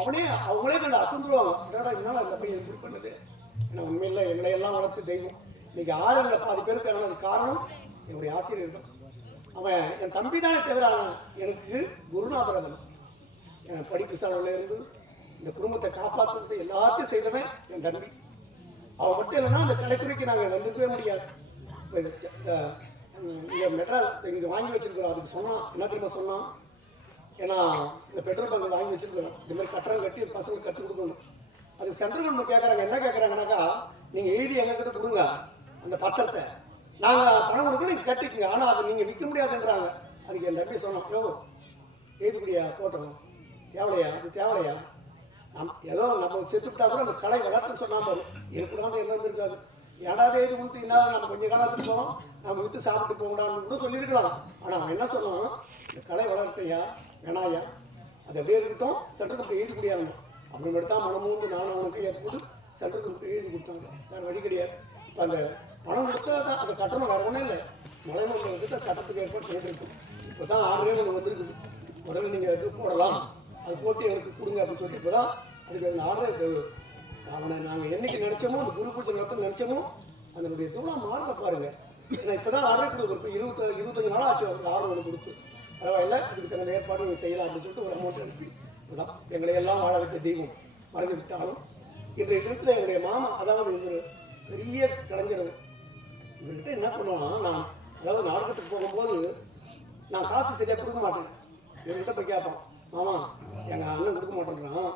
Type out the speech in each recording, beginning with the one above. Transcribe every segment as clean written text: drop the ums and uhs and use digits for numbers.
அவங்களே கண்டு அசந்துருவாங்க. என்னடா என்னால் அந்த பையன் இப்படி பண்ணுது. ஏன்னா உண்மையில் எங்களை எல்லாம் வளர்த்து தெய்வம். இன்னைக்கு 6 பாதி பேருக்கு அது காரணம் என்னுடைய ஆசிரியர் தான். அவன் என் தம்பி தானே தவிர எனக்கு குருநாதர். அவன் என் படிப்பு செலவுலேருந்து இந்த குடும்பத்தை காப்பாற்றுறது எல்லாத்தையும் செய்தவன் என் தம்பி. அவன் மட்டும் இல்லைன்னா அந்த கலைத்துறைக்கு நாங்கள் வந்துக்கவே முடியாது. இப்போ இங்கே மெட்ராஸ் இங்கே வாங்கி வச்சிருக்கிறோம். அதுக்கு சொன்னான் என்ன தெரியுமா சொன்னான், ஏன்னா இந்த பெட்ரோல் பங்க் வாங்கி வச்சிருக்கிறோம், இந்த மாதிரி கட்டணம் கட்டி பசங்களுக்கு கற்றுக் கொடுக்கணும். அதுக்கு சென்ட்ரல் கவர்மெண்ட் கேட்குறாங்க. என்ன கேட்குறாங்கனாக்கா, நீங்கள் எழுதி எங்ககிட்ட கொடுங்க அந்த பத்திரத்தை, நாங்கள் பணம் கொடுக்க நீங்கள் கட்டிக்கங்க, ஆனால் அதை நீங்கள் விற்க முடியாதுன்றாங்க. அதுக்கு என் தம்பி சொன்னோம், எழுதிக்கூடியா போட்டோம் தேவையா, அது தேவையா, ஏதோ நம்ம செத்துவிட்டா கூட அந்த கலை வளர்த்துன்னு சொன்னால் பாரு இருக்கக்கூடாது என்ன இருந்திருக்காது. ஏடாவது எழுதி கொடுத்தீங்கன்னா நம்ம கொஞ்சம் காலத்துக்கு போவோம், நம்ம விற்று சாப்பிட்டு போகக்கூடாதுன்னு கூட சொல்லியிருக்கலாம். ஆனால் அவன் என்ன சொன்னான், இந்த கலை வளர்த்தையா வேணாயா, அது அப்படியே இருக்கட்டும், சென்ட்ரல் கவர்மெண்ட் எழுதி முடியாது. அப்புறம் எடுத்தால் மனமும் நானும் அவனுக்கு கையாற்றி போட்டு சென்ட்ரல் கவர்மெண்ட் எழுதி கொடுத்தாங்க. வேறு வழி கிடையாது. இப்போ அந்த பணம் கொடுத்தா தான் அதை கட்டணம் வேறு ஒன்றும் இல்லை. மலைமூலில் வந்து கட்டத்துக்கு ஏற்பாடு பண்ணிட்டு இருக்கும். இப்போ தான் ஆர்டரே ஒன்று வந்திருக்குது. முதல்ல நீங்கள் இது போடலாம், அது போட்டு எனக்கு கொடுங்க அப்படின்னு சொல்லிட்டு இப்போ தான் அதுக்கு அந்த ஆர்டர் அவனை நாங்கள் என்றைக்கு நினச்சோமோ அந்த குரு பூஜை நடத்த நினச்சோமோ அதனுடைய தூளாக மாறல பாருங்க. ஏன்னா இப்போ தான் ஆர்டர் கொடுக்குறோம். இப்போ 25 நாள் ஆச்சு அவருக்கு ஆர்டர் ஒன்று கொடுத்து. பரவாயில்ல, அதுக்கு தகுந்த ஏற்பாடு நீங்கள் செய்யலாம் அப்படின்னு சொல்லிட்டு ஒரு அமௌண்ட் அனுப்பி இதுதான் எங்களை எல்லாம் வாழ வைத்த தெய்வம். மறந்து விட்டாலும் இன்றைய தினத்தில் என்னுடைய மாமா, அதாவது இவர் பெரிய கலைஞர், இவர்கிட்ட என்ன பண்ணுவோம்னா, நான் அதாவது நாடகத்துக்கு போகும்போது நான் காசு சரியாக கொடுக்க மாட்டேன். இவர்கிட்ட போய் கேட்பான், மாமா எங்கள் அண்ணன் கொடுக்க மாட்டேங்கிறான்,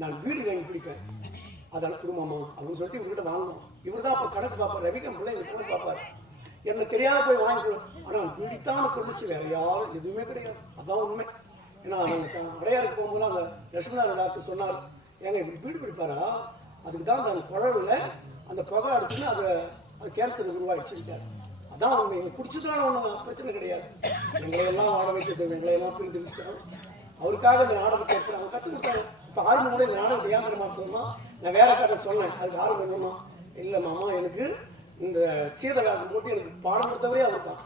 நான் வீடு வாங்கி பிடிப்பேன், அதெல்லாம் குடும்பமா அப்படின்னு சொல்லிட்டு இவர்கிட்ட வாங்கணும். இவர் தான் அப்போ கணக்கு பார்ப்பார். ரவிக்கம் பிள்ளை இவர் கணக்கு பார்ப்பார். என்னை தெரியாத போய் வாங்கிக்கணும். ஆனால் வீடித்தான கொண்டுச்சு, வேற யாரும் எதுவுமே கிடையாது. அதான் உண்மை. ஏன்னா அடையாருக்கு போகும்போது அந்த லட்சுமணன் டாக்டர் சொன்னார், ஏங்க இப்படி வீடு பிடிப்பாரா, அதுக்கு தான் அந்த குழலில் அந்த புகை அடிச்சுன்னு அது கேன்சருக்கு உருவாகிடுச்சுட்டார். அதான் அவங்க எங்களுக்கு பிடிச்சதான ஒன்றும் பிரச்சனை கிடையாது. எங்களையெல்லாம் வாழ வைக்கிறது, எங்களையெல்லாம் பிரிந்து விட்டாங்க. அவருக்காக இந்த நாடகத்தை அவங்க கற்றுக் கொடுத்தாங்க. இப்போ 6 மணி இந்த நாடகத்தை ஏன் தெரியுமா சொன்னால், நான் வேற கதை சொன்னேன். அதுக்கு 6 மணி சொன்னோம், இல்லை மாமா எனக்கு இந்த சீதகாசம் போட்டு எனக்கு பாடம் கொடுத்தவரே அவர் தான்.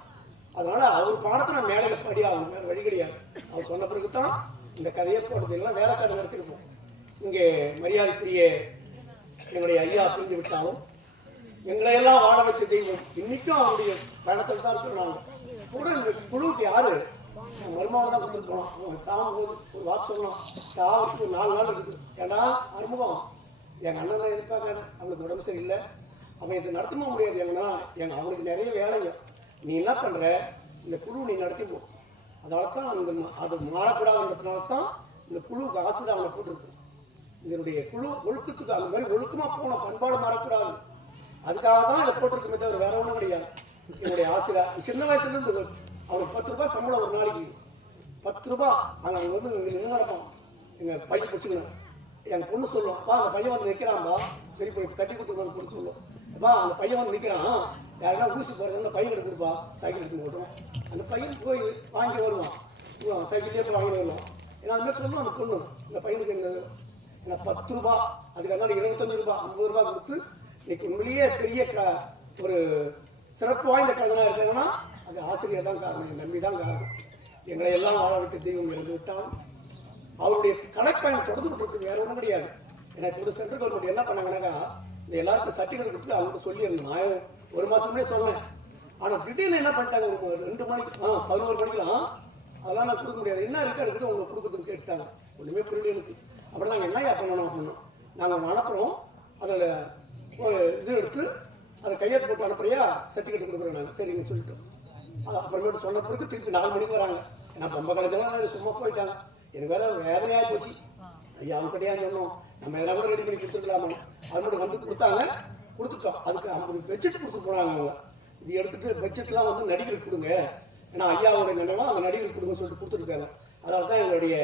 அதனால அவர் பாடத்தை நான் மேடையில் படி ஆகணும், வேறு வழி கிடையாது. அவர் சொன்ன பிறகு தான் இந்த கதையை போடுறது. எல்லாம் வேற கதை நடத்திருப்போம். இங்கே மரியாதைக்குரிய எங்களுடைய ஐயா பிரிந்து விட்டாலும் எங்களையெல்லாம் வாழ வைத்த தெய்வம் இன்னைக்கும் அவருடைய பயணத்தில் தான் இருக்கிறாங்க. கூட இந்த குழுவுக்கு யாரு மருமாவை தான் கொடுத்துட்டு போனோம். அவங்க சாகும்போது ஒரு வாக்கு சொல்லணும், சாவுக்கு 4 நாள் இருக்குது. ஏன்னா அறிமுகம் எங்கள் அண்ணன் எதிர்பார்க்காத, அவனுக்கு உடம்பு சரியில்லை, அவன் இதை நடத்தவே முடியாது. ஏன்னா அவனுக்கு நிறைய வேலைங்க. நீ என்ன பண்ணுற, இந்த குழு நீ நடத்தி போ. அதனால தான் அது மாறக்கூடாதுன்றதுனால தான் இந்த குழுவுக்கு ஆசிரியர் அவனை போட்டிருக்கு. இதனுடைய குழு ஒழுக்கத்துக்கு அந்த மாதிரி ஒழுக்கமாக போன பண்பாடு மாறக்கூடாது, அதுக்காக தான் இதை போட்டிருக்குமே தவிர வேற ஒன்றும் கிடையாது. என்னுடைய ஆசிரியர் சின்ன வயசுலேருந்து அவனுக்கு 10 ரூபாய் சம்பளம், ஒரு நாளைக்கு 10 ரூபாய். அங்கே அவங்க வந்து நின்று நடப்பான். எங்கள் பையன் பிடிச்சிக்கணும். எங்கள் பொண்ணு சொல்லுவோம், அப்பா அந்த பையன் வந்து நிற்கிறான்பா, பெரிய போய் கட்டி கொடுத்துருவான்னு பொண்ணு சொல்லுவோம். அப்பா அந்த பையன் வந்து நிற்கிறான், யாருன்னா ஊசி போகிறது அந்த பையன் எடுத்துருப்பா, சைக்கிள் எடுத்து போட்டோம். அந்த பையன் போய் வாங்கி வருவான், சைக்கிள்லேயே போய் வாங்கி வருவான். ஏன்னா அது மாதிரி சொல்லுவோம் அந்த பொண்ணு, இந்த பையனுக்கு என்ன 10 ரூபா, அதுக்கு அதனால 25 ரூபா 50 ரூபா கொடுத்து இன்னைக்கு உண்மையிலேயே பெரிய ஒரு சிறப்பு வாய்ந்த கலைஞனாக இருக்காங்கன்னா அது ஆசிரியர் தான் காரணம், என் நம்பி தான் காரணம். எங்களை எல்லாம் வாழ வைத்த தெய்வம் இருந்து விட்டாலும் அவருடைய கலைப்பயணம் தொடர்ந்து கொடுத்துருக்கு, வேற ஒன்றும் கிடையாது. எனக்கு ஒரு சென்ட்ரல் கவர்மெண்ட் என்ன பண்ணாங்கன்னாக்கா, இந்த எல்லாருக்கும் சர்டிஃபிகேட் கொடுத்து அவங்களுக்கு சொல்லியிருந்தேன். நான் 1 மாதமே சொன்னேன். ஆனால் திடீர்னு என்ன பண்ணிட்டாங்க, 2 மணிக்கு 11 மணிக்கெலாம் அதெல்லாம் நான் கொடுக்க முடியாது, என்ன இருக்குது இருக்குது உங்களுக்கு கொடுக்குறதுன்னு கேட்டாங்க. ஒன்றுமே புரியல எனக்கு. அப்புறம் நாங்கள் என்னையா பண்ணணும் அப்படின்னா, நாங்கள் அனுப்புகிறோம், அதில் இது எடுத்து அதை கையெழுத்து போட்டு அனுப்புறியா, சர்டிஃபிகேட் கொடுக்குறோம் நாங்கள். சரின்னு சொல்லிட்டு அது அப்புறமேட்டு சொன்ன பிறகு திருப்பி 4 மணிக்கு வராங்க. ஏன்னா ரொம்ப காலேஜெல்லாம் சும்மா போயிட்டாங்க. எனக்கு வேலையாக போச்சு. ஐயா அவங்க கிடையாது சொன்னோம், நம்ம எல்லாம் கூட ரெடி பண்ணி கொடுத்துருக்கலாமா, அது மட்டும் வந்து கொடுத்தாங்க, கொடுத்துட்டோம். அதுக்கு 50 பெட்ஷீட் கொடுத்து போனாங்க. அவங்க இது எடுத்துகிட்டு பெட்ஷீட்லாம் வந்து நடிகருக்கு கொடுங்க, ஏன்னா ஐயாவோட நினைவா அந்த நடிகருக்கு கொடுங்கன்னு சொல்லிட்டு கொடுத்துருக்காங்க. அதனால தான் எங்களுடைய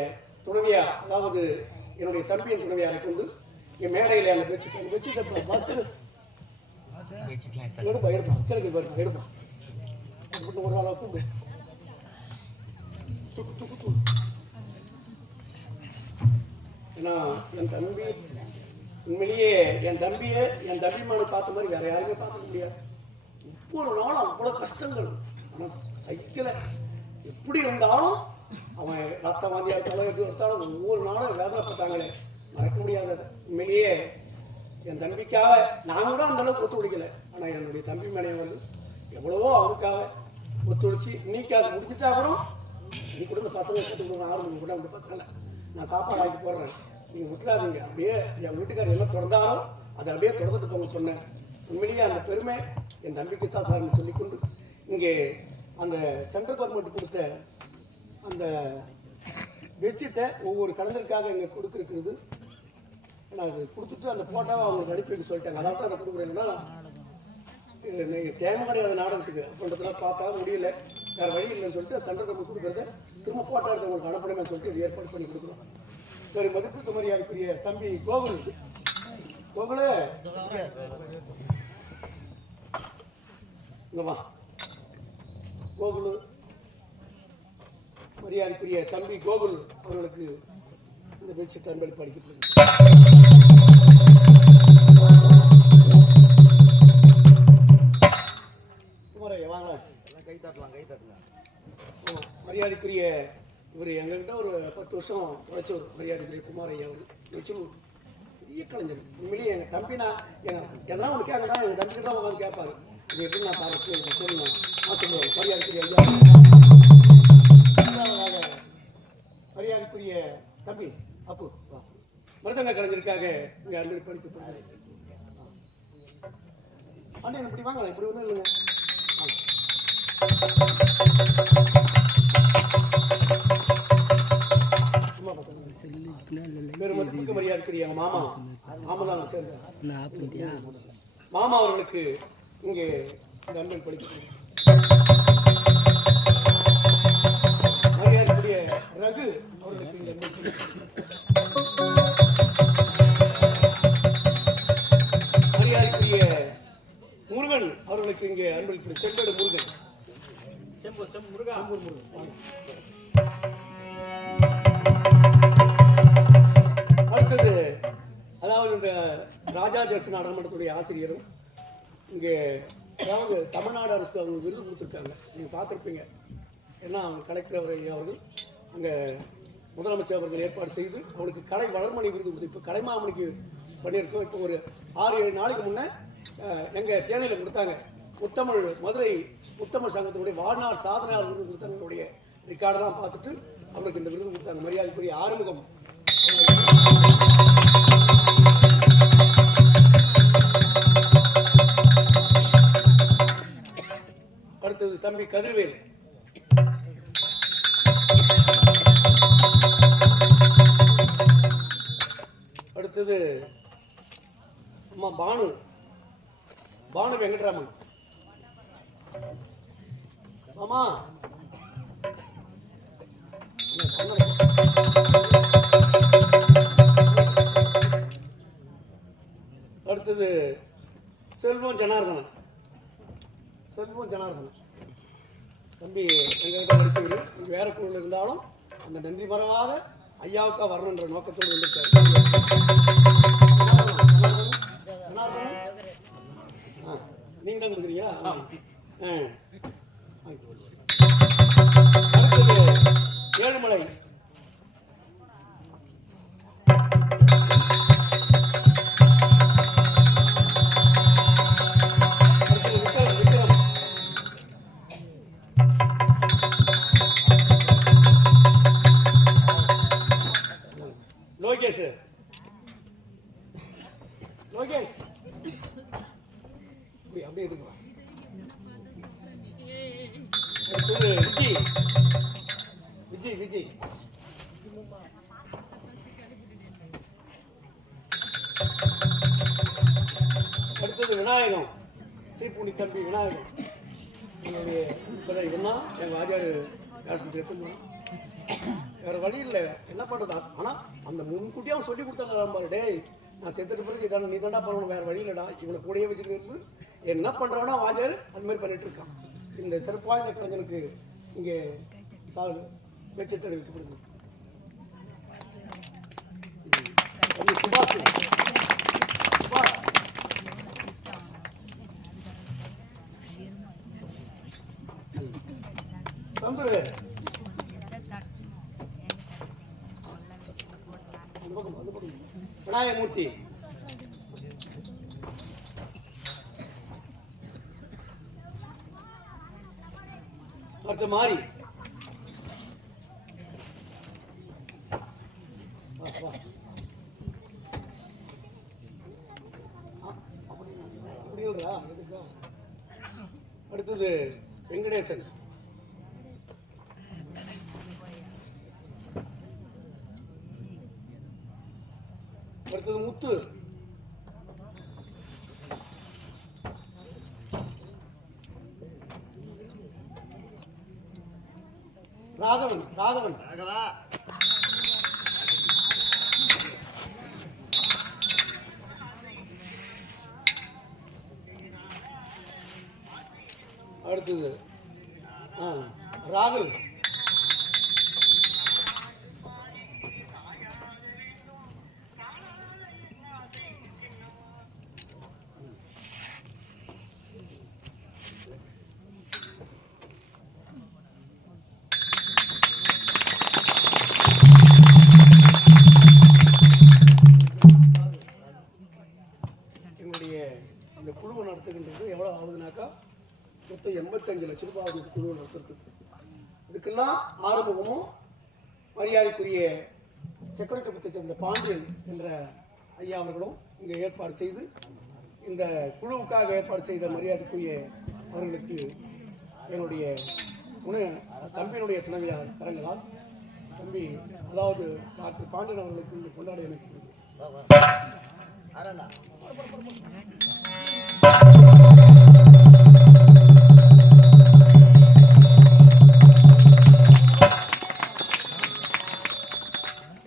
துணைவியார், அதாவது என்னுடைய தம்பியின் துணைவியாரை கொண்டு என் மேடையில் அந்த பெட்ஷீட் எடுப்பா எடுப்பான் ஒரு அளவுக்கு ஏன்னா என் தம்பி உண்மையிலேயே என் தம்பி மனை பார்த்த மாதிரி வேற யாருமே பார்க்க முடியாது. ஒவ்வொரு நாளும் அவ்வளோ கஷ்டங்கள். ஆனால் சைக்கிளை எப்படி இருந்தாலும் அவன் ரத்த வாந்தியாக தலைவெடுத்து கொடுத்தாலும் ஒவ்வொரு நாளும் வேதனைப்பட்டாங்களே, மறக்க முடியாதது. உண்மையிலேயே என் தம்பிக்காக நான் கூட அந்த அளவுக்கு ஒத்துழைக்கல. ஆனால் என்னுடைய தம்பி மேடையவர்கள் எவ்வளவோ அவருக்காக ஒத்துழைச்சி இன்னைக்கு அது முடிஞ்சிட்டா கூட நீ கூட இந்த பசங்க கற்றுக் கொடுங்க, ஆரம்பிங்க கூட அந்த பசங்களை நான் சாப்பாடு ஆக்கி போடுறேன், நீங்கள் விட்டுறாதீங்க, அப்படியே என் வீட்டுக்காரர் என்ன தொடர்ந்தாலும் அதை அப்படியே தொடர்ந்துட்டு போங்க சொன்னேன். உண்மையிலேயே அந்த பெருமை என் தம்பிக்கு தான் சார்னு சொல்லிக்கொண்டு இங்கே அந்த சென்ட்ரல் கவர்மெண்ட் கொடுத்த அந்த பெட்ஷீட்டை ஒவ்வொரு கலைஞருக்காக இங்கே கொடுத்துருக்குறது. நான் அது கொடுத்துட்டு அந்த ஃபோட்டோவை அவங்களுக்கு அனுப்பி வைக்க சொல்லிட்டாங்க. அதாவது அதை கொடுக்குறேன்னா டைம் கிடையாது நாடகத்துக்கு அப்படின்றதுலாம் பார்த்தா முடியல, வேறு வழி இல்லைன்னு சொல்லிட்டு சென்ட்ரல் கவர்மெண்ட் கொடுக்குறத திரும்ப ஃபோட்டோ எடுத்து உங்களுக்கு அனுப்பணுமே சொல்லிட்டு இது ஏற்பாடு பண்ணி கொடுக்குறோம். ஒரு மதிப்புக்கு மரியாதைக்குரிய தம்பி கோகுல், கோகுலு இங்கம்மா, கோகுலு மரியாதைக்குரிய தம்பி கோகுல் அவர்களுக்கு இந்த பெட்ஷீட் அன்பளிப்பு அளிக்கப்படுகிறது. மரியாதைக்குரிய இவர் எங்ககிட்ட ஒரு 10 வருஷம் உழைச்சவர் மரியாதைக்குரிய குமாரையா அவர் வச்சூர் பெரிய கலைஞர். உண்மையிலேயே எங்கள் தம்பி நான் எல்லாம் ஒன்று கேட்கலாம், எங்கள் தம்பி தான் உட்காந்து கேட்பாரு, இது எப்படி நான் பார்த்து சொல்லுவேன். நான் சொல்லுவேன் மரியாதைக்குரிய ஐயா, மரியாதைக்குரிய தம்பி அப்பு மருதங்க கலைஞருக்காக இங்கே அன்பளிப்பு அளிக்கப்படுகிறது. அண்ணே இப்படி வாங்கலாம், இப்படி ஒன்றும் இல்லைங்க. மதிப்புக்கு மரியாதைக்குரிய எங்க மாமா தான் சேர்ந்த மாமா அவர்களுக்கு இங்கே இந்த அன்பன் படிக்கிறது. மரியாதைக்குரிய ரகு அவர்களுக்கு இங்கே மரியாதைக்குரிய முருகன் அவர்களுக்கு இங்கே அன்பளிப்பு செம்பேடு முருகன். அடுத்தது அதாவது இந்த ராஜா ஜெர்சி நாடாளுமன்றத்துடைய ஆசிரியரும் இங்கே அதாவது தமிழ்நாடு அரசு அவங்க விருது கொடுத்துருக்காங்க, நீங்கள் பார்த்துருப்பீங்க. ஏன்னா அவங்க கலெக்டர் அவர்கள் அங்கே முதலமைச்சர் அவர்கள் ஏற்பாடு செய்து அவளுக்கு கலை வளர்மணி விருது கொடுத்து இப்போ கலைமாமணிக்கு பண்ணியிருக்கோம். இப்போ ஒரு 6-7 நாளைக்கு முன்னே எங்கள் தேனியில் கொடுத்தாங்க. முத்தமிழ் மதுரை முத்தமிழ் சங்கத்தினுடைய வாழ்நாள் சாதனையாளர் விருது கொடுத்தாங்க. என்னுடைய ரெக்கார்டெல்லாம் பார்த்துட்டு அவருக்கு இந்த விருது கொடுத்தாங்க. மரியாதைக்குரிய ஆறுமுகம். அடுத்தது தம்பி கதிர்வேல். அடுத்தது அம்மா பானு வெங்கட்ராமன். ஆமா அடுத்தது செல்வம் ஜனார்தனன் தம்பி எங்ககிட்ட நடிச்சவர். வேற குழுவில் இருந்தாலும் அந்த நன்றி மறவாத ஐயாவுக்கா வரணுன்ற நோக்கத்தோடு வந்துருக்காரு. நீங்க தான் கொடுக்குறீங்களா? அடுத்தது ஏழுமலை. லோகேஷ் அப்படியே இருக்குவா. விஜய் அடுத்தது விநாயகம். சீப்புனி தம்பி விநாயகம். என்னுடைய இவன் தான் என் வாத்தியார் வேஷத்துக்கு எடுத்துக்கணும். வேறு வழி இல்லை, என்ன பண்ணுறது. ஆனால் அந்த முன்கூட்டியே அவன் சொல்லி கொடுத்தாங்க பாரு, டேய் நான் செத்துட்டு பிறகு இதான நீ தாண்டா பண்ணணும், வேறு வழி இல்லைடா. இவனை கூடயே வச்சுட்டு என்ன பண்ணுறவனா வாத்தியார் அந்த மாதிரி பண்ணிட்டு இருக்கான். இந்த சிறப்பாக இந்த கலைஞனுக்கு இங்கே பெட்ஷீட் அறிவிக்கப்படுது. சுபாஷ் சந்துரு விநாயகமூர்த்தி அடுத்து மாறி அடுத்தது வெங்கடேசன் அடுத்தது முத்து ராகவன் ராகவன் ராகவா அடுத்தது ராகுல் இந்த குழுவை நடத்துகின்றது எவ்வளோ ஆகுதுனாக்கா மொத்தம் 85 லட்ச ரூபாய் ஆகுது குழுவை நடத்துறதுக்கு. இதுக்கெல்லாம் ஆறுமுகமும் மரியாதைக்குரிய செக்கோட்டை சேர்ந்த பாண்டியன் என்ற ஐயா அவர்களும் இங்கே ஏற்பாடு செய்து இந்த குழுவுக்காக ஏற்பாடு செய்த மரியாதைக்குரிய அவர்களுக்கு என்னுடைய தம்பியினுடைய துணைவியார் கரங்களால் தம்பி அதாவது டாக்டர் பாண்டியன் அவர்களுக்கு இங்கே கொண்டாட எனக்கு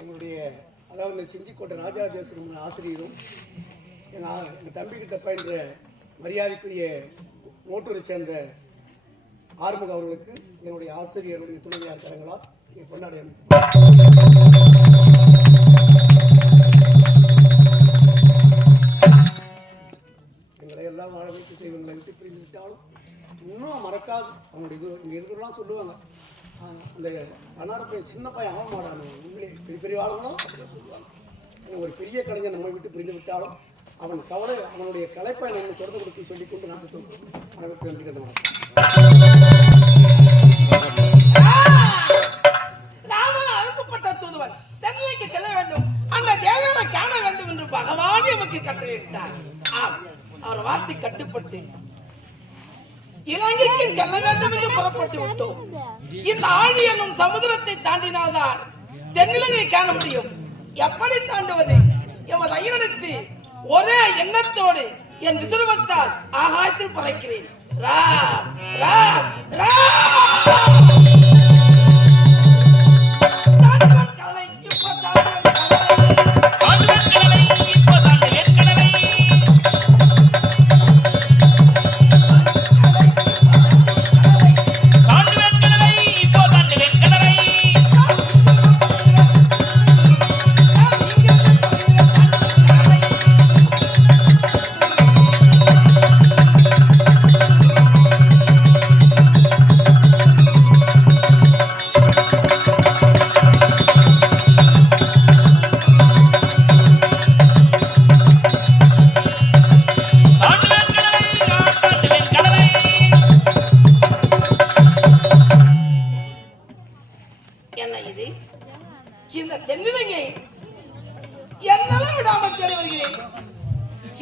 எங்களுடைய அதாவது செஞ்சிக்கோட்டை ராஜராஜேஸ்வரம் ஆசிரியரும் எங்கள் தம்பிக்கிட்ட பயின்ற மரியாதைக்குரிய மோட்டூரை சேர்ந்த ஆறுமுக அவர்களுக்கு என்னுடைய ஆசிரியருடைய துணைவியார் கரங்களால் இங்கே கொண்டாடி எல்லாம் வாழ வைத்து செய்வங்களை விட்டு பிரிந்து விட்டாலும் இன்னும் மறக்காது அவங்களுடைய இது இங்கே இருக்கிறலாம் சொல்லுவாங்க அந்த அனாரப்பையன் சின்ன பையன் ஆக மாட்டானு உண்மையிலே பெரிய பெரிய ஆளுங்களும் அப்படியே சொல்லுவாங்க. ஒரு பெரிய கலைஞர் நம்மை விட்டு பிரிந்து விட்டாலும் அவன் கவலை அவனுடைய கலைப்பை நம்ம தொடர்ந்து கொடுத்து சொல்லிக்கொண்டு நான் அனைவருக்கு நன்றி கண்டு அனுப்பப்பட்ட தூதுவன் தென்னைக்கு செல்ல வேண்டும் அந்த தேவையான காண வேண்டும் என்று பகவான் எமக்கு கட்டளையிட்டார். அவர் வார்த்தை கட்டுப்பட்டு இலங்கைக்கு செல்ல வேண்டும் என்று புறப்பட்டு விட்டோம். இந்த ஆழி என்னும் சமுதிரத்தை தாண்டினால்தான் தென்னிலங்கை காண முடியும். எப்படி தாண்டுவது எமது ஐயனுக்கு ஒரே எண்ணத்தோடு என் விசுருவத்தால் ஆகாயத்தில் பறக்கிறேன். ராம் ராம் ராம்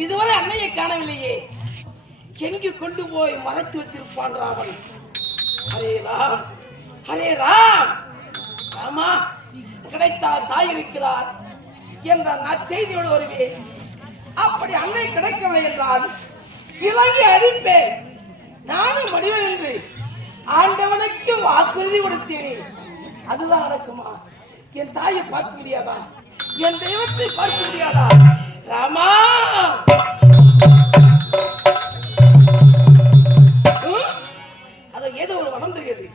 இதுவரை அன்னையை காணவில்லையே, எங்கு கொண்டு போய் மறைத்து வைத்திருப்பான் ராவன். ஹரே ராம் ஹரே ராம். ராமா கிடைத்தால் தாய் இருக்கிறார் என்ற நற்செய்தியோடு வருவேன். அப்படி அன்னை கிடைக்கவில்லை என்றால் இலங்கை அடிப்பேன். நானும் வடிவேன் என்று ஆண்டவனுக்கு வாக்குறுதி கொடுத்தேன். அதுதான் நடக்குமா? என் தாயை பார்க்க முடியாதா? என் தெய்வத்தை பார்க்க முடியாதா? ராமா அதை ஏதோ ஒரு வனம் தெரிகிறது.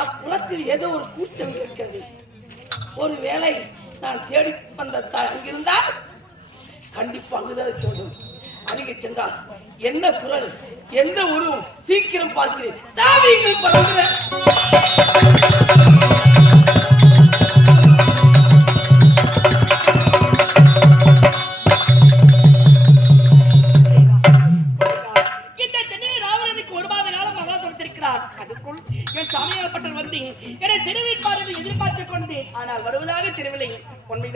அக்குளத்தில் ஏதோ ஒரு கூச்சம் இருக்கிறது. ஒரு வேளை நான் தேடி வந்த அங்கிருந்தால் கண்டிப்பா அங்குதான் வேண்டும். அருகே சென்றால் என்ன குரல், எந்த உருவம், சீக்கிரம் பார்க்கிறேன். தாவிகள் பறக்கிறேன்.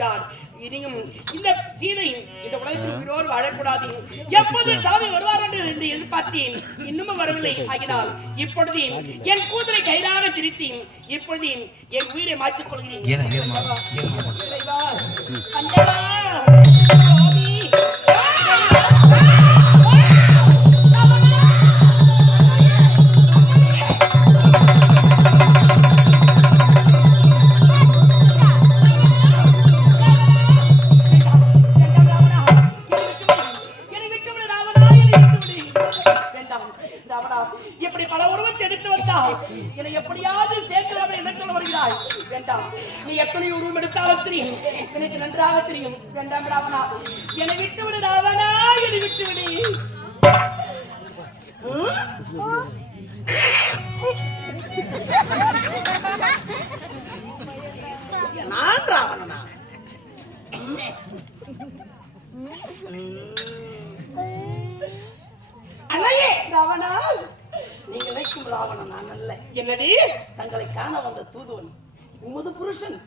இருந்தார். இனியும் இந்த சீதை இந்த உலகத்தில் உயிரோடு வாழக்கூடாது. எப்போது சாமி வருவார் என்று எதிர்பார்த்தேன். இன்னமும் வரவில்லை. ஆகினால் இப்பொழுது என் கூதலை கைதாக திரித்தேன். இப்பொழுது என் உயிரை மாற்றிக் கொள்கிறேன். இப்படி பல உருவத்தை எடுத்து வந்தால் என்னை எப்படியாவது சேர்க்கலாம் என்ன சொல்ல வருகிறாய்? வேண்டாம், நீ எத்தனை உருவம் எடுத்தாலும் தெரியும், எனக்கு நன்றாக தெரியும். வேண்டாம் ராவணா, என்னை விட்டுவிடு ராவணா, என்னை விட்டுவிடு. நான் ராவணனா? அண்ணையே ராவணா, நீங்கள் நினைக்கும் ராவணன் நான் அல்ல. என்னது? தங்களை காண வந்த தூதுவன், உமது புருஷன்,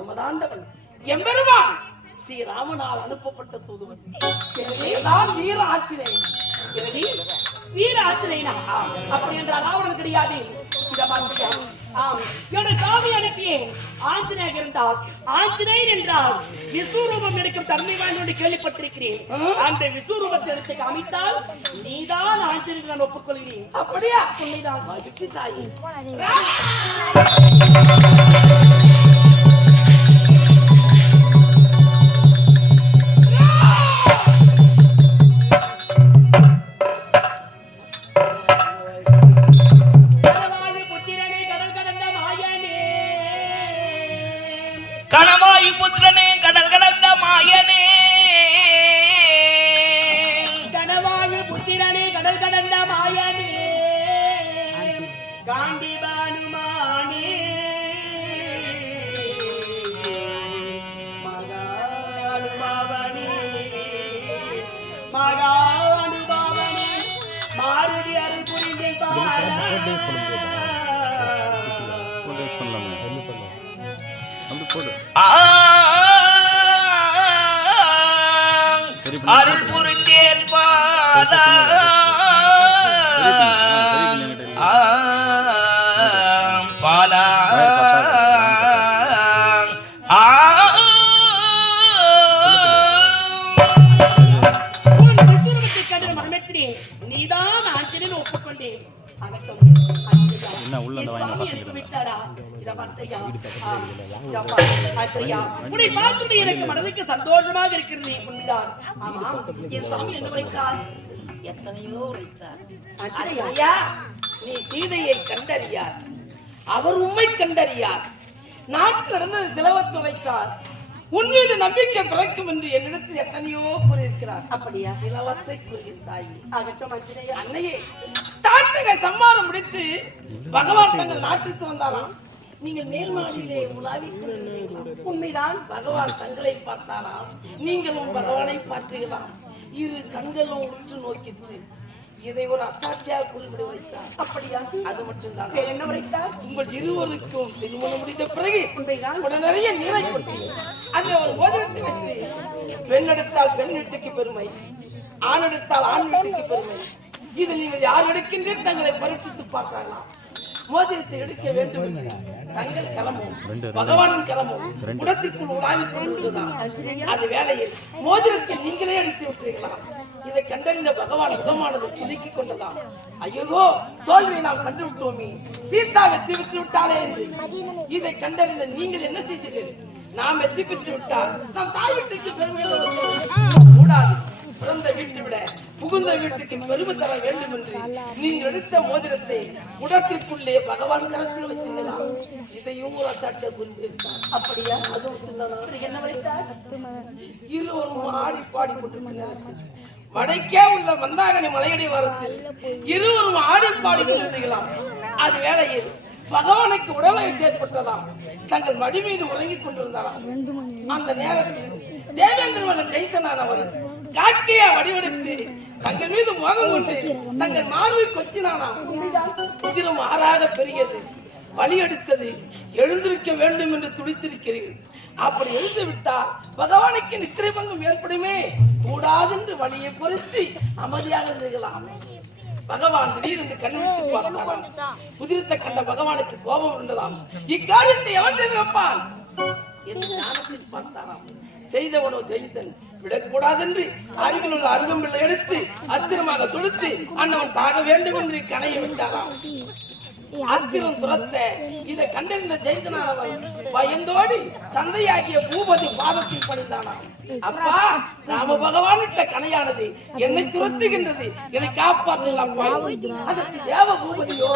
எமதாண்டவன், எம்பெருமான் ஸ்ரீ ராமனால் அனுப்பப்பட்ட தூதுவன். எனவேதான் வீர ஆஞ்சநேயன். எனவே வீர ஆஞ்சநேயனா? அப்படி என்றால் ராவணன் கிடையாது. இத பார்த்தியா? ஆம், என்னுடைய சாமி அனுப்பியேன். ஆஞ்சநேயர் இருந்தால், ஆஞ்சநேயன் என்றால் விஸ்வரூபம் எடுக்கும் தன்மை வாய்ந்த கேள்விப்பட்டிருக்கிறேன். அந்த விஸ்வரூபத்தை எடுத்து காமித்தால் நீதான் ஆஞ்சநேயர் நான் ஒப்புக்கொள்கிறேன். அப்படியா? உண்மைதான். மகிழ்ச்சி தாயி. அருள் புரிந்தேன் பாலா பாலா நீதான் ஆஞ்சநேயன் ஒப்புக்கொண்டேன். எனக்கு மனதுக்கு சந்தோஷமாக இருக்கிறது. உண்மைதான். என் சுவாமி என்ன உரைத்தார்? எத்தனையோ உரைத்தார். ஐயா, நீ சீதையை கண்டறியார், அவர் உண்மை கண்டறியார். நாட்டில் நடந்தது சிலவத்தை உரைத்தார். உன் மீது நம்பிக்கை பிறக்கும் என்று என்னிடத்தில் எத்தனையோ கூறியிருக்கிறார். அப்படியா? சிலவத்தை கூறுகிறாய். ஆகட்டும் அன்னையே, தாட்டக சம்மானம் முடித்து பகவான் தங்கள் நாட்டுக்கு வந்தாராம். நீங்கள் மேல் மாடியிலே உலாவி உண்மைதான். பகவான் தங்களை பார்த்தாராம், நீங்களும் பகவானை பார்த்தீர்களாம். இரு கண்களும் உற்று நோக்கிற்று. இதை ஒரு அத்தாட்சியாக குறிப்பிட வைத்தார். அப்படியா? அது மட்டும்தான். என்ன உரைத்தார்? உங்கள் இருவருக்கும் திருமணம் முடிந்த பிறகு உடனே நீரை கொண்டு அந்த ஒரு மோதிரத்தை வைத்து, பெண் எடுத்தால் பெண் வீட்டுக்கு பெருமை, ஆண் எடுத்தால் ஆண் வீட்டுக்கு பெருமை. இது நீங்கள் யார் எடுக்கின்றீர்கள் தங்களை பரீட்சித்து பார்த்தார்களாம். மோதிரத்தை எடுக்க வேண்டும் என்று தங்கள் கிளம்பும் பகவானின் கிளம்பும் குடத்திற்குள் உலாவிக் கொண்டுதான். அது வேளையில் மோதிரத்தை நீங்களே அடித்து விட்டீர்களாம். இதை கண்டறிந்த பகவான் முகமானது சுருக்கிக் கொண்டதாம். ஐயோ, தோல்வியை நாம் கண்டுவிட்டோமே, சீதா வெற்றி பெற்று விட்டாலே என்று. இதை கண்டறிந்த நீங்கள் என்ன செய்தீர்கள்? நாம் வெற்றி பெற்று விட்டால் நாம் தாய் வீட்டுக்கு பெருமை கூடாது. பிறந்த வீட்டை விட புகுந்த வீட்டுக்கு பெருமை தர வேண்டும் என்று நீங்கள் எடுத்த மோதிரத்தை குடத்திற்குள்ளே பகவான் கரத்தில் வைத்தீர்களாம். இதையும் ஒரு அத்தாட்சியாக குறிப்பிட்டார். அப்படியா? அது மட்டும்தான். என்ன வைத்தார்? இருவரும் ஆடி பாடி கொண்டிருக்கிறார்கள். வடக்கே உள்ள மந்தாகனி மலையடி வாரத்தில் இருவரும் ஆடி பாடி கொண்டிருக்கலாம். அது வேளையில் பகவானுக்கு உடலை ஏற்பட்டதாம். தங்கள் மடி மீது உறங்கிக் கொண்டிருந்தாராம். அந்த நேரத்தில் தேவேந்திர மகன் ஜெயித்தனானவர் காக்கையா வடிவெடுத்து தங்கள் மீது மோகம் கொண்டு தங்கள் மார்பை கொத்தினானாம். உதிரம் ஆறாக பெரியது, வலி எடுத்தது. எழுந்திருக்க வேண்டும் என்று துடித்திருக்கிறீர்கள். அப்படி எழுந்து விட்டால் பகவானுக்கு நித்திரை பங்கம் ஏற்படுமே, கூடாதென்று வழியை பொறுத்து அமைதியாக இருக்கலாம். பகவான் திடீரென்று கண்ணிட்டு பார்த்தாராம். புதிரத்தை கண்ட பகவானுக்கு கோபம் இருந்ததாம். இக்காரியத்தை எவன் செய்திருப்பான் என்று ஞானத்தில் பார்த்தாராம். செய்தவனோ ஜெயித்தன், விடக்கூடாதென்று அருகில் உள்ள அருகம்பிள்ளை எடுத்து அஸ்திரமாக தொடுத்து அண்ணவன் சாக வேண்டும் என்று கணைய விட்டாராம். அஸ்திரம் துரத்த இதை கண்டறிந்த ஜெயித்தனானவன் பயந்தோடி தந்தையாகிய பூபதி பாதத்தில் பணிந்தானாம். அப்பா, ராம பகவான் இட்ட கணையானது என்னை துரத்துகின்றது, என்னை காப்பாற்றலாம். அதற்கு தேவ பூபதியோ,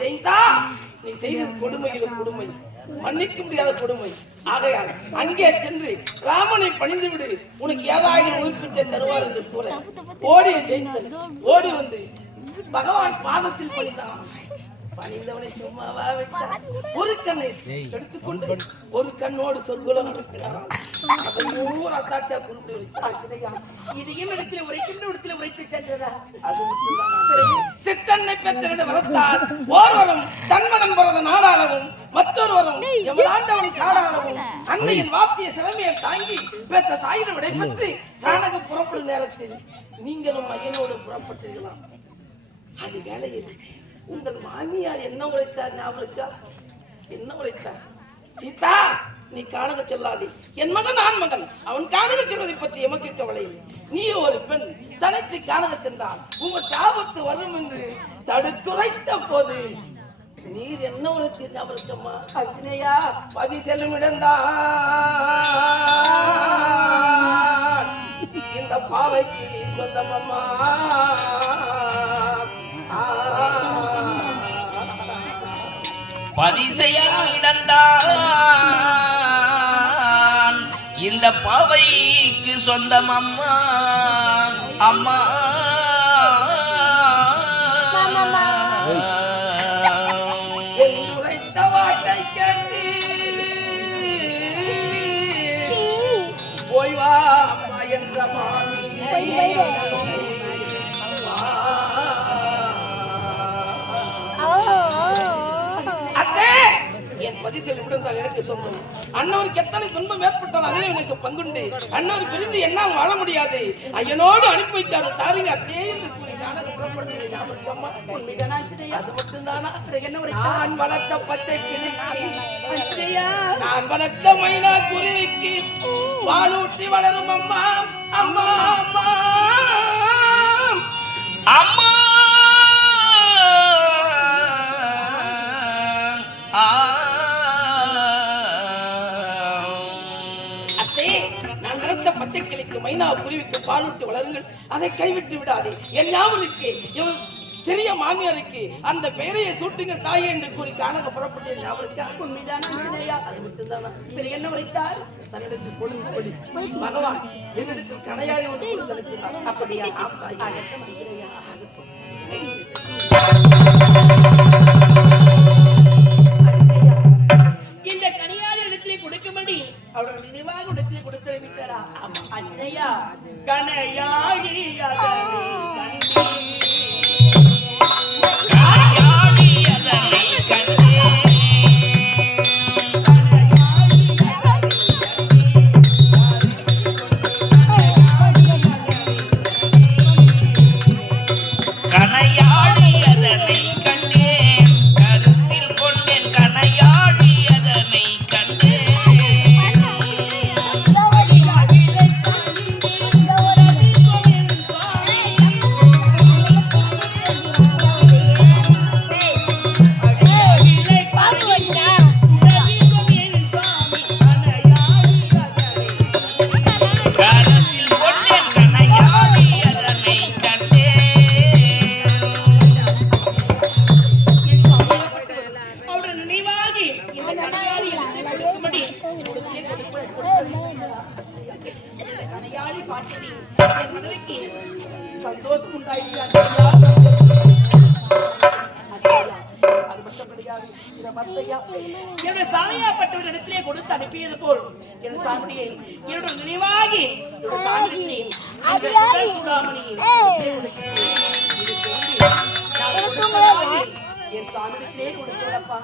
ஜெயித்தா நீ செய்தது கொடுமையிலும் கொடுமை, மன்னிக்க முடியாத கொடுமை. ஆகையால் அங்கே சென்று ராமனை பணிந்து விடு, உனக்கு ஏதாவது உயிர்ப்பித்தை தருவார் என்று கூற ஓடிய ஜெயித்தன் ஓடி வந்து பகவான் பாதத்தில் பணிந்தான். பணிந்தவனை சும்மாவா விட்டார். ஒரு கண்ணை எடுத்துக்கொண்டு ஒரு கண்ணோடு சொற்குலம் இருக்கிறாராம். அதையும் அத்தாட்சியா குறிப்பிட வைத்தார். இதையும் இடத்துல உரைக்கின்ற இடத்துல உரைத்து சென்றதா? அது சித்தன்னை பெற்ற வரத்தால் ஓர்வரும் தன்மகன் பிறந்த நாடாளவும் மற்றொருவரும் எமதாண்டவன் காடாளவும் அன்னையின் வாப்பிய சிறமையை தாங்கி பெற்ற தாயிடம் விடைபெற்று கானக புறப்படும் நேரத்தில் நீங்களும் ஐயனோடு புறப்பட்டீர்களாம். அது வேலையில் உங்கள் மாமியார் என்ன உழைத்தார் ஞாபகம்? என்ன உழைத்தார்? சீதா, நீ காணக செல்லாதே, என் மகன் ஆண் மகன், அவன் காணக செல்வதை பற்றி எமக்கு கவலை இல்லை. நீ ஒரு பெண் தனித்து காணக சென்றால் உங்கள் ஆபத்து வரும் என்று தடுத்துரைத்த போது நீர் என்ன உழைத்தீர் ஞாபகம்மா? அர்ஜுனையா, பதி செல்லும் இடம்தான் இந்த பாவைக்கு சொந்தமம்மா. பதிசெய்யும் இடந்தான் இந்த பாவைக்கு சொந்தம் அம்மா. அம்மா உரைத்த வார்த்தை கேட்டு போய் வா என்ற மாமி என் பதிசல் விடுந்தால் எனக்கு சொந்தம். அண்ணவருக்கு எத்தனை துன்பம் ஏற்பட்டால் அதிலே எனக்கு பங்குண்டு. அண்ணவர் பிரிந்து என்னால் வாழ முடியாது, ஐயனோடு அனுப்பி வைத்தார் தாருங்க அத்தே என்று கூறி நாடகம் புறப்படுகிறது. அது மட்டும்தானா? நான் வளர்த்த பச்சை கிளிக்கு, நான் வளர்த்த மைனா குருவிக்கு பாலூட்டி வளரும் அம்மா. அம்மா அம்மா அம்மா பச்சை கிளிக்கு மைனா குருவிக்கு பாலூட்டி வளருங்கள், அதை கைவிட்டு விடாதே. என் ஞாபகத்துக்கு சிறிய மாமியாருக்கு அந்த பெயரையை சூட்டுங்க தாயே என்று கூறி காணக புறப்பட்ட ஞாபகத்துக்கு உண்மைதான? அது மட்டும்தானா? என்ன உரைத்தார்? தன்னிடத்தில் கொடுத்தபடி பகவான் என்னிடத்தில் கணையாடி ஒன்று கொடுத்திருக்கிறார். அப்படியா? இந்த கனியாளி இடத்திலே கொடுக்கும்படி அவர்கள் நினைவாக இடத்திலே கொடுத்து வைத்தாரா? அஞ்சனையா, கனையாளி சந்தோஷம் உண்டாயிடுச்சு. என்னுடைய சாமியாப்பட்டவர் இடத்திலே கொடுத்து அனுப்பியது போல் என் சாமியை என்னுடைய நினைவாகி என் சாமியிடத்திலே கொடுத்தேனப்பா.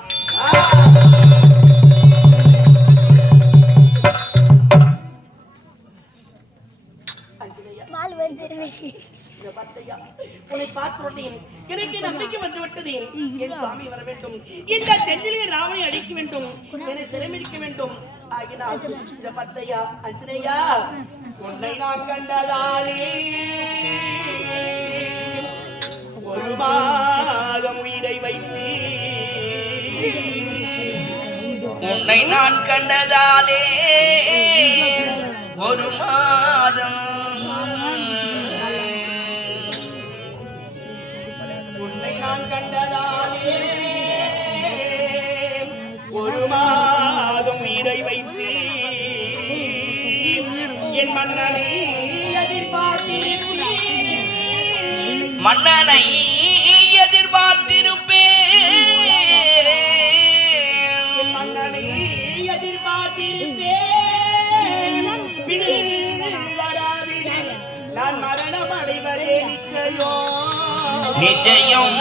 இந்த பத்தையா உன்னை பார்த்த உடனே எனக்கு நம்பிக்கை வந்து விட்டது. என் சாமி வர வேண்டும், இந்த தென்னிலே ராவணை அழிக்க வேண்டும், என்னை சிறைமிடிக்க வேண்டும். ஆகினால் இந்த பத்தையா அஞ்சனையா உன்னை நான் கண்டதாலே ஒரு மாதம் உயிரை வைத்து உன்னை நான் கண்டதாலே ஒரு மாதம் உன்னை நான் கண்டதாலே ஒரு மாதம் உயிரை வைத்து என் மன்னனை எதிர்பார்த்திருப்பேன். மன்னனை எதிர்பார்த்திருப்பேன். என் மன்னனை எதிர்பார்த்திருப்பேன். வராவிடு நான் மரணம் அடைவதே நிச்சயம். நிச்சயம்.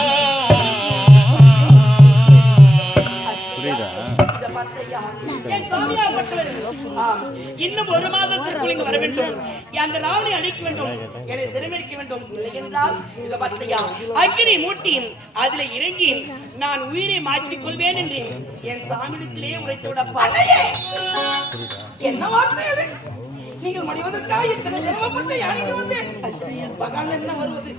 என் சாமியார்பட்டவர், இன்னும் ஒரு மாதத்திற்குள் இங்கு வர வேண்டும், அந்த ராவணை அழிக்க வேண்டும், என்னை சிறைமிடிக்க வேண்டும். இல்லை என்றால் இந்த பத்தையா அக்கினி மூட்டி அதில் இறங்கி நான் உயிரை மாற்றிக் கொள்வேன் என்று என் சாமியிடத்திலே உரைத்து விடப்பா. என்ன வார்த்தை அது? நீங்கள் மடிவதற்காக இத்தனை ஜென்மப்பட்டு யானைக்கு வந்தேன். பகவான் என்ன வருவது?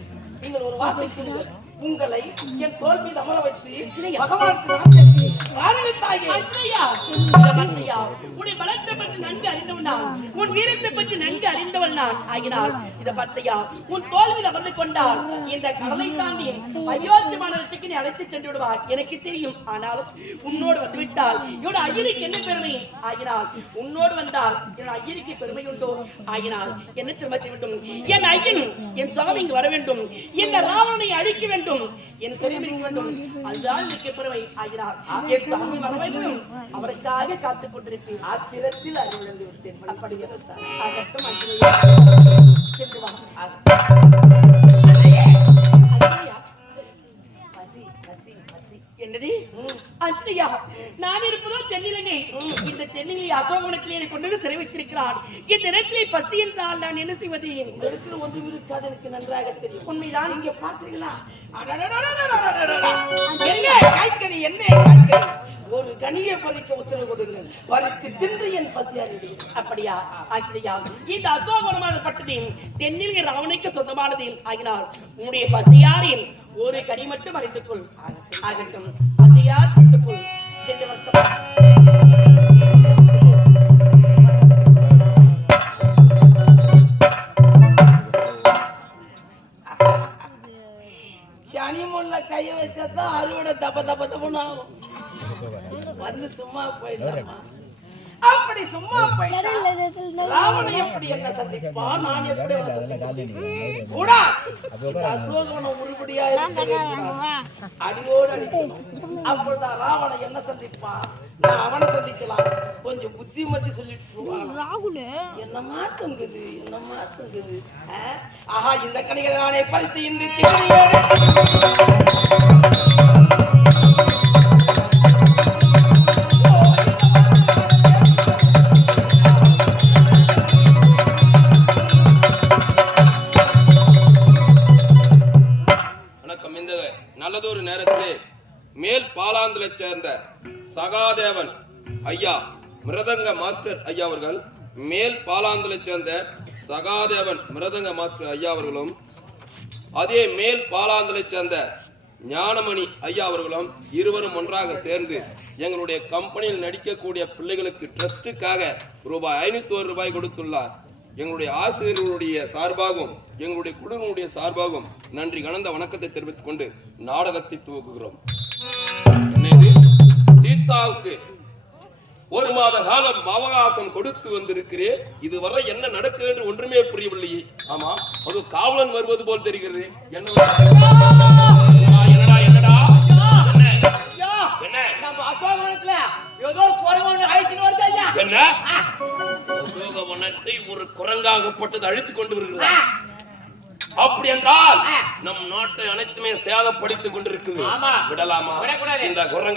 நீங்கள் ஒரு வார்த்தை சொல்லுங்கள். உங்களை என் தோல் மீது அமர வைத்து உன்னை பலத்தை பற்றி நன்கு அறிந்தவன் நான், உன் வீரத்தை பற்றி நன்கு அறிந்தவள் நான். ஆகினால் இந்த பத்தையா உன் தோல் மீது அமர்ந்து கொண்டால் இந்த கடலை தாண்டி அயோத்தி மாநகரத்துக்கு நீ அழைத்து சென்று விடுவார், எனக்கு தெரியும். ஆனாலும் உன்னோடு வந்துவிட்டால் இவன் ஐயருக்கு என்ன பெருமை? ஆகினால் உன்னோடு வந்தால் என் ஐயருக்கு பெருமை உண்டோ? ஆகினால் என்ன திரும்ப செய்ய வேண்டும்? என் ஐயன் என் சாமி இங்கு வர வேண்டும், இந்த ராவணனை அழிக்க வேண்டும், என் சிறைமிடிக்க வேண்டும், அதுதான் எனக்கு பெருமை. ஆகினால் என் சாமி வர வேண்டும், அவருக்காக காத்துக் கொண்டிருப்பேன். ஆத்திரத்தில் அறிவிழந்து விட்டேன். அப்படி கஷ்டம் சென்று வா. என்னது அஞ்சனையா? நான் இருப்பதோ தென்னிலங்கை. இந்த தென்னிலை அசோகவனத்திலே என்னை கொண்டு சிறை வைத்திருக்கிறான். இந்த இடத்திலே பசி என்றால் நான் என்ன செய்வது? இந்த இடத்துல ஒன்றும் இருக்காது, எனக்கு நன்றாக தெரியும். உண்மைதான். இங்கே பார்த்தீர்களா? என்ன காய்கறி? என்ன காய்கறி? ஒரு கனியை பறிக்க உத்தரவு கொடுங்கள், பறித்து தின்று என் பசி அறிவிடு. அப்படியா ஆச்சரியா? இந்த அசோகவனமான பட்டது தென்னிலங்கை ராவணைக்கு சொந்தமானது. ஆகினால் உன்னுடைய பசியாரின் ஒரு கனி மட்டும் அறிந்துக்கொள். ஆகட்டும், பசியார் திட்டுக்குள் சென்று மட்டும். சனிமுள்ள கைய வச்சாதான் அறுவடை தப்ப தப்ப தப்புன்னு ஆகும். வந்து சும்மா போயிடலாமா? அப்படி சும்மா போயிட்டா ராவணன் எப்படி என்ன சந்திப்பா? நான் எப்படி கூட அசோகவனம் உருப்படியா அடியோடு அடிக்கணும். அப்பதான் ராவணன் என்ன சந்திப்பா? நான் அவனை சந்திக்கலாம். கொஞ்சம் புத்திமதி சொல்லிட்டு என்னமா தங்குது, என்னமா தங்குது. ஆஹா, இந்த கணிகளை நானே பறித்து இன்று நல்லதொரு நேரத்திலே மேல் பாலாந்திலை சேர்ந்த சகாதேவன் ஐயா மிருதங்க மாஸ்டர் ஐயா அவர்கள், மேல் பாலாந்திலை சேர்ந்த சகாதேவன் மிருதங்க மாஸ்டர் ஐயா அவர்களும், அதே மேல் பாலாந்திலை சேர்ந்த ஞானமணி ஐயா அவர்களும் இருவரும் ஒன்றாக சேர்ந்து எங்களுடைய கம்பெனியில் நடிக்கக்கூடிய பிள்ளைகளுக்கு ட்ரஸ்டுக்காக ரூபாய் 501 கொடுத்துள்ளார். எங்களுடைய ஆசிரியர்களுடைய சார்பாகவும் எங்களுடைய குழுவினுடைய சார்பாகவும் நன்றி கலந்த வணக்கத்தை தெரிவித்துக் கொண்டு நாடகத்தை துவக்குகிறோம். சீதாவுக்கு 1 மாத காலம் அவகாசம் கொடுத்து வந்திருக்கிறேன். இதுவரை என்ன நடக்குது என்று ஒன்றுமே புரியவில்லையே. ஆமா, அது காவலன் வருவது போல் தெரிகிறது. என்னடா என்ன அசோகவனத்தை ஒரு குரங்காகப்பட்டது அழித்துக் கொண்டு வருகிறார். அப்படி என்றால் நம் நாட்டை அனைத்துமே சேதப்படுத்திக் கொண்டிருக்குது. விடலாமா? இந்த குரங்கை